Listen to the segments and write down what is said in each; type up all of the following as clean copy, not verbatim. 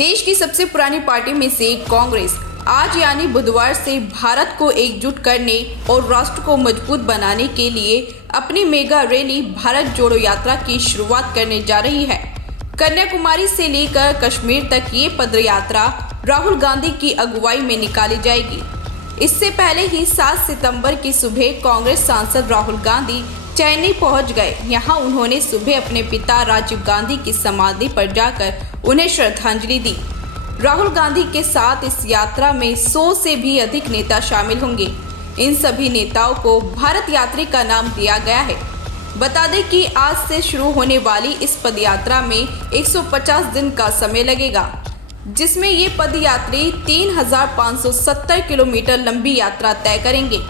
देश की सबसे पुरानी पार्टी में से कांग्रेस आज यानी बुधवार से भारत को एकजुट करने और राष्ट्र को मजबूत बनाने के लिए अपनी मेगा रैली भारत जोड़ो यात्रा की शुरुआत करने जा रही है। कन्याकुमारी से लेकर कश्मीर तक ये पदयात्रा राहुल गांधी की अगुवाई में निकाली जाएगी। इससे पहले ही 7 सितंबर की सुबह कांग्रेस सांसद राहुल गांधी चेन्नई पहुंच गए। यहां उन्होंने सुबह अपने पिता राजीव गांधी की समाधि पर जाकर उन्हें श्रद्धांजलि दी। राहुल गांधी के साथ इस यात्रा में 100 से भी अधिक नेता शामिल होंगे। इन सभी नेताओं को भारत यात्री का नाम दिया गया है। बता दें कि आज से शुरू होने वाली इस पदयात्रा में 150 दिन का समय लगेगा, जिसमें ये पदयात्री 3570 किलोमीटर लंबी यात्रा तय करेंगे।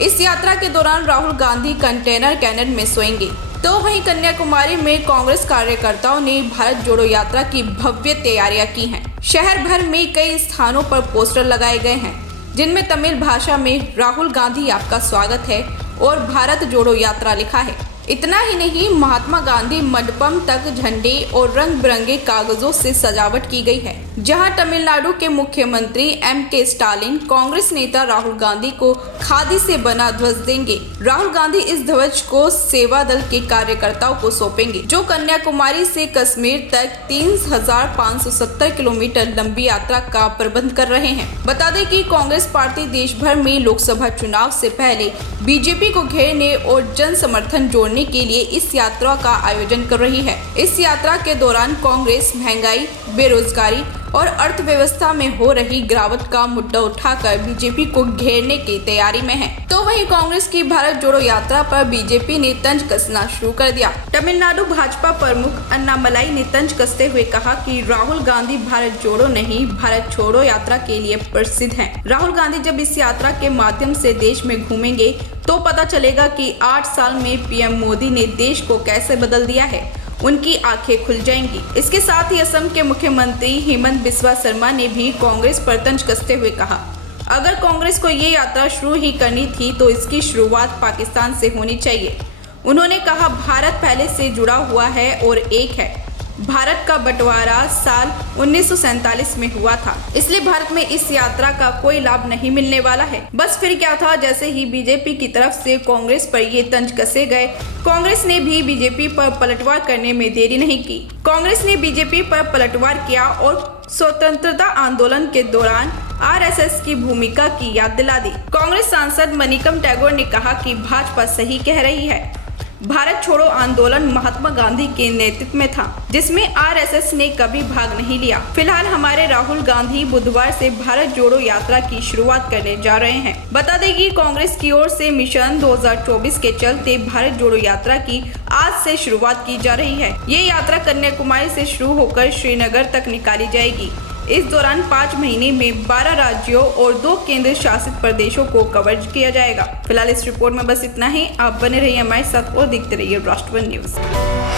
इस यात्रा के दौरान राहुल गांधी कंटेनर कैनन में सोएंगे। तो वहीं कन्याकुमारी में कांग्रेस कार्यकर्ताओं ने भारत जोड़ो यात्रा की भव्य तैयारियां की हैं। शहर भर में कई स्थानों पर पोस्टर लगाए गए हैं, जिनमें तमिल भाषा में राहुल गांधी आपका स्वागत है और भारत जोड़ो यात्रा लिखा है। इतना ही नहीं, महात्मा गांधी मंडपम तक झंडे और रंग बिरंगे कागजों से सजावट की गई है, जहां तमिलनाडु के मुख्यमंत्री M.K. स्टालिन कांग्रेस नेता राहुल गांधी को खादी से बना ध्वज देंगे। राहुल गांधी इस ध्वज को सेवा दल के कार्यकर्ताओं को सौंपेंगे, जो कन्याकुमारी से कश्मीर तक 3570 किलोमीटर लंबी यात्रा का प्रबंध कर रहे हैं। बता दें कि कांग्रेस पार्टी देश भर में लोकसभा चुनाव से पहले बीजेपी को घेरने और जन समर्थन जोड़ने के लिए इस यात्रा का आयोजन कर रही है। इस यात्रा के दौरान कांग्रेस महंगाई, बेरोजगारी और अर्थव्यवस्था में हो रही गिरावट का मुद्दा उठाकर बीजेपी को घेरने की तैयारी में है। तो वहीं कांग्रेस की भारत जोड़ो यात्रा पर बीजेपी ने तंज कसना शुरू कर दिया। तमिलनाडु भाजपा प्रमुख अन्नामलाई ने तंज कसते हुए कहा कि राहुल गांधी भारत जोड़ो नहीं, भारत छोड़ो यात्रा के लिए प्रसिद्ध हैं। राहुल गांधी जब इस यात्रा के माध्यम से देश में घूमेंगे तो पता चलेगा कि 8 साल में पीएम मोदी ने देश को कैसे बदल दिया है। उनकी आंखें खुल जाएंगी। इसके साथ ही असम के मुख्यमंत्री हेमंत बिस्वा शर्मा ने भी कांग्रेस पर तंज कसते हुए कहा, अगर कांग्रेस को ये यात्रा शुरू ही करनी थी तो इसकी शुरुआत पाकिस्तान से होनी चाहिए। उन्होंने कहा, भारत पहले से जुड़ा हुआ है और एक है। भारत का बंटवारा साल 1947 में हुआ था, इसलिए भारत में इस यात्रा का कोई लाभ नहीं मिलने वाला है। बस फिर क्या था, जैसे ही बीजेपी की तरफ से कांग्रेस पर ये तंज कसे गए, कांग्रेस ने भी बीजेपी पर पलटवार करने में देरी नहीं की। कांग्रेस ने बीजेपी पर पलटवार किया और स्वतंत्रता आंदोलन के दौरान आरएसएस की भूमिका की याद दिला दी। कांग्रेस सांसद मनिकम टैगोर ने कहा कि भाजपा सही कह रही है। भारत छोड़ो आंदोलन महात्मा गांधी के नेतृत्व में था, जिसमें आरएसएस ने कभी भाग नहीं लिया। फिलहाल हमारे राहुल गांधी बुधवार से भारत जोड़ो यात्रा की शुरुआत करने जा रहे हैं। बता दें कि कांग्रेस की ओर से मिशन 2024 के चलते भारत जोड़ो यात्रा की आज से शुरुआत की जा रही है। ये यात्रा कन्याकुमारी से शुरू होकर श्रीनगर तक निकाली जाएगी। इस दौरान 5 महीने में 12 राज्यों और 2 केंद्र शासित प्रदेशों को कवर किया जाएगा। फिलहाल इस रिपोर्ट में बस इतना ही। आप बने रहिए हमारे साथ और देखते रहिए राष्ट्रवन न्यूज।